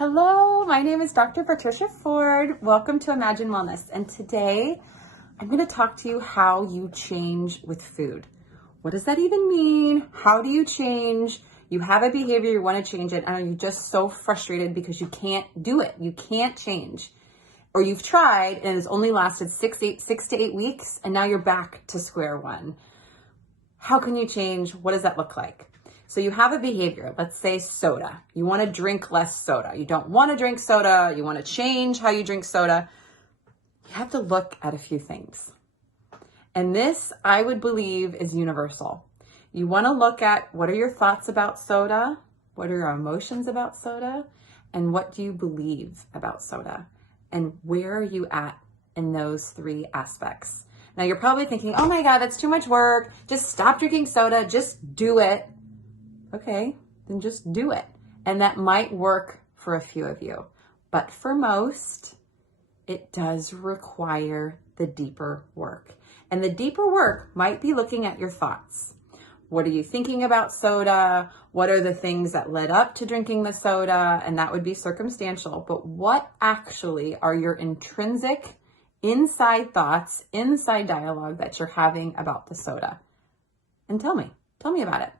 Hello, my name is Dr. Patricia Ford. Welcome to Imagine Wellness. And today I'm going to talk to you how you change with food. What does that even mean? How do you change? You have a behavior, you want to change it, and you're just so frustrated because you can't do it. You can't change. Or you've tried and it's only lasted 6 to 8 weeks, and now you're back to square one. How can you change? What does that look like? So you have a behavior, let's say soda. You want to drink less soda. You don't want to drink soda. You want to change how you drink soda. You have to look at a few things. And this, I would believe, is universal. You want to look at what are your thoughts about soda? What are your emotions about soda? And what do you believe about soda? And where are you at in those three aspects? Now you're probably thinking, oh my God, that's too much work. Just stop drinking soda. Just do it. Okay, then just do it. And that might work for a few of you. But for most, it does require the deeper work. And the deeper work might be looking at your thoughts. What are you thinking about soda? What are the things that led up to drinking the soda? And that would be circumstantial. But what actually are your intrinsic inside thoughts, inside dialogue that you're having about the soda? And tell me about it.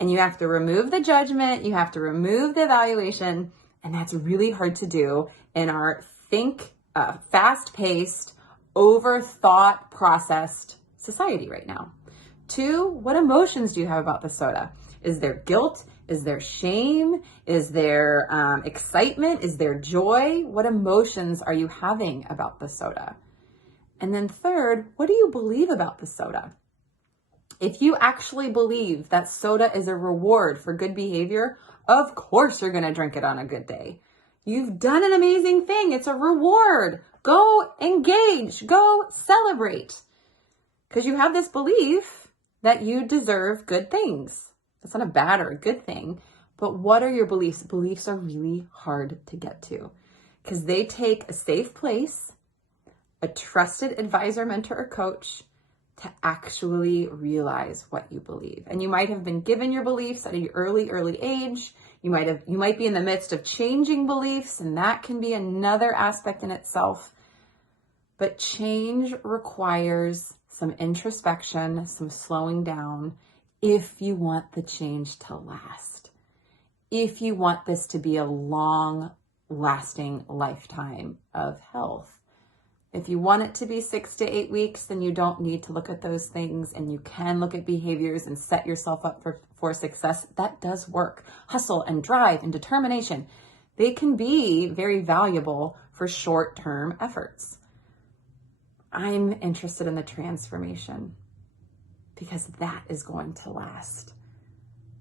And you have to remove the judgment, you have to remove the evaluation, and that's really hard to do in our fast-paced, over-thought processed society right now. 2, what emotions do you have about the soda? Is there guilt? Is there shame? Is there excitement? Is there joy? What emotions are you having about the soda? And then 3rd, what do you believe about the soda? If you actually believe that soda is a reward for good behavior, of course you're going to drink it on a good day. You've done an amazing thing. It's a reward. Go engage. Go celebrate. Because you have this belief that you deserve good things. That's not a bad or a good thing. But what are your beliefs? Beliefs are really hard to get to because they take a safe place, a trusted advisor, mentor, or coach, to actually realize what you believe. And you might have been given your beliefs at an early age. You might be in the midst of changing beliefs, and that can be another aspect in itself. But change requires some introspection, some slowing down, if you want the change to last. If you want this to be a long-lasting lifetime of health. If you want it to be 6 to 8 weeks, then you don't need to look at those things, and you can look at behaviors and set yourself up for success. That does work. Hustle and drive and determination, they can be very valuable for short-term efforts. I'm interested in the transformation because that is going to last.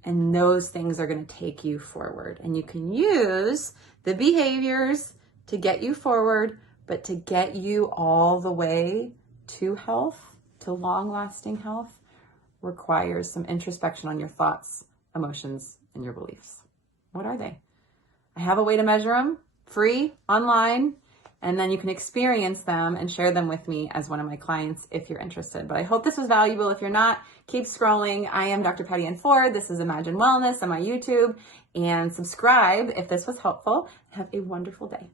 And those things are going to take you forward. And you can use the behaviors to get you forward, but to get you all the way to health, to long-lasting health, requires some introspection on your thoughts, emotions, and your beliefs. What are they? I have a way to measure them, free, online, and then you can experience them and share them with me as one of my clients if you're interested. But I hope this was valuable. If you're not, keep scrolling. I am Dr. Patty Ann Ford. This is Imagine Wellness on my YouTube. And subscribe if this was helpful. Have a wonderful day.